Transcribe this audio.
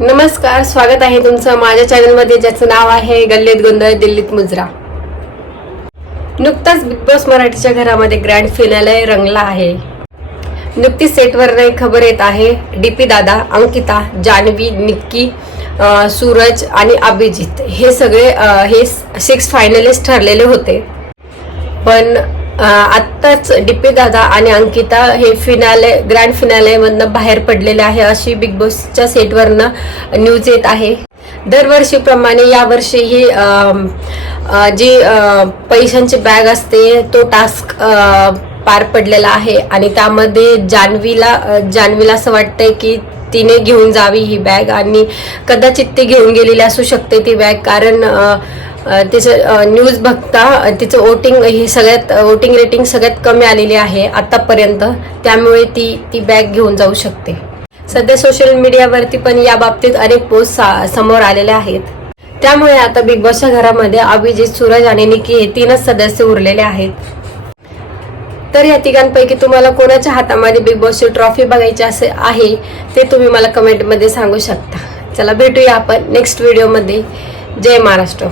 नमस्कार, स्वागत आहे तुमचं माझ्या चॅनलमध्ये ज्याचं नाव आहे गल्लीत गोंधळ दिल्लीत मुजरा. नुकताच बिग बॉस मराठीच्या घरामध्ये ग्रँड फिनाले रंगला आहे. नुकतीच सेटवर एक खबर येत आहे. डीपी दादा, अंकिता, जान्हवी, निक्की, सूरज आणि अभिजित हे सगळे हे 6 फायनलिस्ट ठरलेले होते. पण आत्ताच डीपी दादा आणि अंकिता हे ग्रँड फिनाले मधनं बाहेर पडलेले आहे अशी बिग बॉसच्या सेटवरनं न्यूज येत आहे. दरवर्षीप्रमाणे यावर्षी ही जी पैशांची बॅग असते तो टास्क पार पडलेला आहे आणि त्यामध्ये जान्हवीला असं वाटतंय की तिने घेऊन जावी ही बॅग आणि कदाचित ती घेऊन गेलेली असू शकते ती बॅग, कारण तिचं न्यूज बघता तिचं वोटिंग रेटिंग सगळ्यात कमी आलेली आहे आतापर्यंत, त्यामुळे ती बॅग घेऊन जाऊ शकते. सध्या सोशल मीडियावरती पण या बाबतीत अनेक पोस्ट समोर आलेल्या आहेत. त्यामुळे आता बिग बॉसच्या घरामध्ये अभिजित, सूरज आणि निक्की हे 3च सदस्य उरलेले आहेत. तर या तिघांपैकी तुम्हाला कोणाच्या हातामध्ये बिग बॉसची ट्रॉफी बघायची असे आहे ते तुम्ही मला कमेंटमध्ये सांगू शकता. चला भेटूया आपण नेक्स्ट व्हिडिओमध्ये. जय महाराष्ट्र.